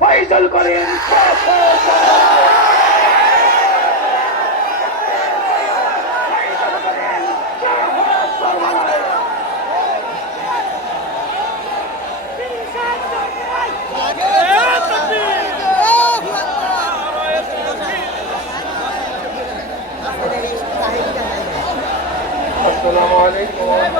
ফয়সাল করেন আসসালামু আলাইকুম।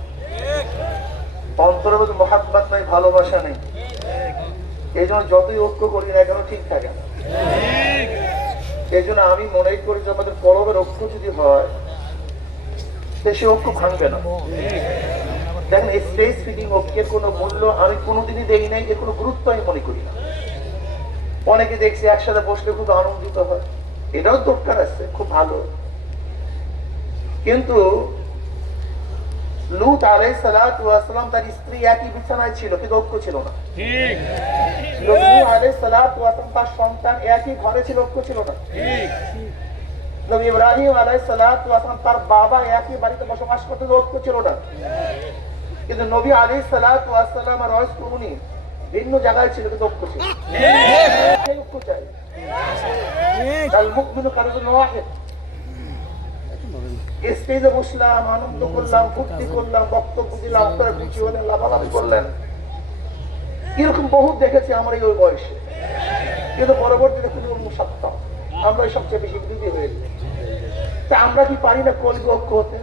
অন্তরের মধ্যে মহাত্মাত নাই, ভালোবাসা নেই। এই জন্য যতই ঐক্য করি না কেন ঠিক থাকে না। এই জন্য আমি মনে করি যে আমাদের কলমের ঐক্য যদি হয় সে ঐক্য ভাঙবে না। দেখেন ঐক্যের কোনো মূল্য আমি কোনোদিনই দেখি নাই যে কোনো গুরুত্ব আমি মনে করি না। অনেকে দেখছি একসাথে বসলে খুব আনন্দিত হয়। এটাও দরকার আছে, খুব ভালো। কিন্তু লুত আলাই সালাম তার স্ত্রী একই বিছানায় ছিল কিন্তু ঐক্য ছিল না। নবী আলাই সালাম তার সন্তান একই ঘরে ছিল ঐক্য ছিল না। নবী ইব্রাহিম আলাই সালাম তার বাবা একই বাড়িতে বসবাস করতে ঐক্য ছিল না। কিন্তু নবী আলী সালাম আর রয়েস উনি ভিন্ন জায়গায় ছিল কিন্তু ঐক্য ছিল। ঐক্য চাই। আল মুকমিনু কারজুন ওয়াহিদ। স্টেজে বসলাম আনন্দ করলাম ফুর্তি করলাম বক্তব্য দিলাম আপনারা খুশি হলেন লাভালাভি করলেন। এরকম বহুত দেখেছি আমার এই ওই বয়সে। কিন্তু পরবর্তীতে খুবই আমরা সবচেয়ে বেশি বিরোধী হয়েছি তা আমরা কি পারি না কলকে ঐক্য হতে?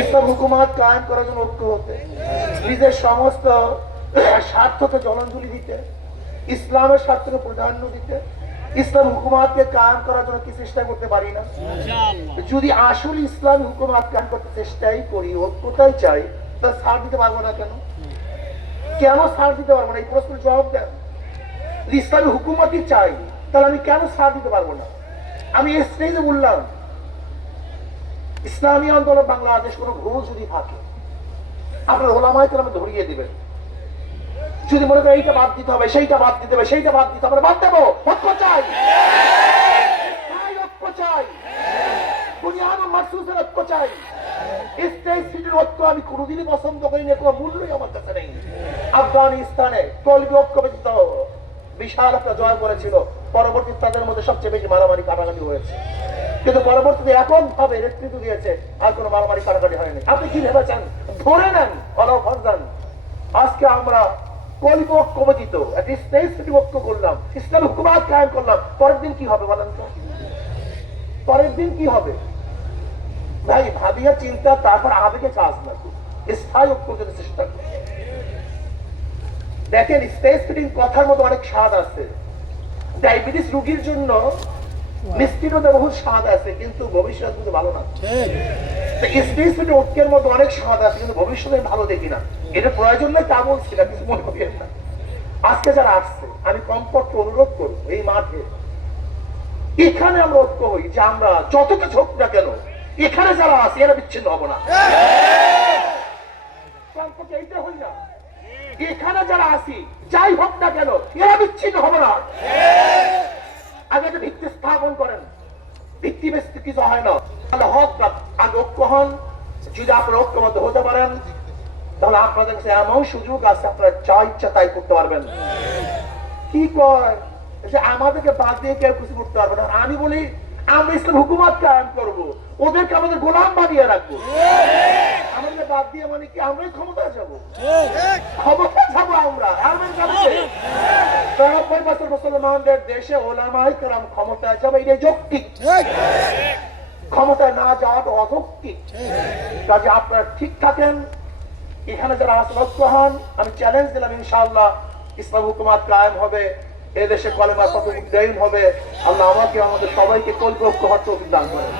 ইসলাম হুকুমাত কায়েম করার জন্য ঐক্য হতে? নিজের সমস্ত স্বার্থকে জলাঞ্জলি দিতে? ইসলামের স্বার্থকে প্রাধান্য দিতে? ইসলাম হুকুমাতকে কায়েম করার জন্য কি চেষ্টা করতে পারি না? যদি আসল ইসলাম হুকুমাত কায়েম করতে চেষ্টাই করি ঐক্যটাই চাই তা ছাড় দিতে পারব না কেন? কেন ছাড় দিতে পারব না? এই প্রশ্নের জবাব দেন। যদি ইসলামী হুকুমতই চাই তাহলে আমি কেন ছাড় দিতে পারব না? আমি এই স্টেজে বললাম ইসলামী আন্দোলন বাংলাদেশ কোনো ভুল যদি থাকে আপনার ওলামায় তারা ধরিয়ে দিবেন। যদি মনে করেন এইটা বাদ দিতে হবে সেইটা বাদ দিতে হবে সেইটা বাদ দিতে হবে বাদ দেবো ঐক্য চাই চাই, ঐক্য চাই বুনিয়াদ মাসুসের ঐক্য চাই স্টেজ সিটির ঐক্য আমি কোনোদিনই পছন্দ করি না কোনো মূল্যই আমার কাছে নেই। আফগানিস্তানে কলবি ঐক্য ব্যতীত বিশাল একটা জয় করেছিল। পরবর্তী তাদের মধ্যে সবচেয়ে বেশি মারামারি কাটাকাটি হয়েছে। কিন্তু পরবর্তীতে এখন ভাবে নেতৃত্ব দিয়েছে, আর কোনো মারামারি কাটাকাটি হয়নি। আপনি কি ভেবেছেন? ধরে নেন অলাও ফরজান আজকে আমরা কলিক ঐক্য ব্যতীত একটি স্টেজ সিটি ঐক্য করলাম, ইসলাম হুকুমাত কায়েম করলাম। পরের দিন কি হবে বলেন তো? পরের দিন কি হবে? ভাই, ভাবিয়া চিন্তা, তারপর আবেগে কাজ না স্থায়ী ঐক্য করতে চেষ্টা করি দেখেন স্টেজ ফিটিং কথার মধ্যে অনেক স্বাদ আছে। ডায়াবেটিস রোগীর জন্য বহু স্বাদ আছে কিন্তু ভবিষ্যৎ কিন্তু ভালো না। ফিটিং ঐক্যের মধ্যে অনেক স্বাদ আছে কিন্তু ভবিষ্যতে ভালো দেখি না। এটা প্রয়োজন নয় তা বলছি না কিছু মনে না। আজকে যারা আসছে আমি কমপক্ষে অনুরোধ করব এই মাঠে। এখানে আমরা ঐক্য হই যে আমরা যত কিছু হোক না কেন এখানে যারা আছে এরা বিচ্ছিন্ন হব না। এখানে যারা আছি, যাই হোক না কেন, এরা বিচ্ছিন্ন হবে না। আগে একটা ভিত্তি স্থাপন করেন, ভিত্তি বেশি কিছু হয় না। তাহলে হক আগে ঐক্য হন, যদি আপনারা ঐক্যবদ্ধ হতে পারেন, তাহলে আপনাদের কাছে এমন সুযোগ আছে, আপনারা যা ইচ্ছা তাই করতে পারবেন। কি কয়? যে আমাদেরকে বাদ দিয়ে কেউ কিছু করতে পারবে না। আমি বলি, আমরা ইসলাম হুকুমাত কায়েম করব। ওদেরকে আমাদের গোলাম বানিয়ে রাখব। বাদ দিয়ে মানে কি আমরাই ক্ষমতায় যাব? ক্ষমতা যাব আমরা। নব্বই বছর মুসলমানদের দেশে ওলামাই কালাম ক্ষমতায় যাবে এটা যৌক্তিক। ক্ষমতায় না যাওয়াটা অযৌক্তিক। কাজে আপনারা ঠিক থাকেন। এখানে যারা আসলক্ষ হন আমি চ্যালেঞ্জ দিলাম ইনশাআল্লাহ। ইসলাম হুকুমাত কায়েম হবে। এদেশে কলেমার কত উদ্যয়ন হবে। আল্লাহ আমাকে আমাদের সবাইকে কল্পক্ষ হওয়ার দান করেন।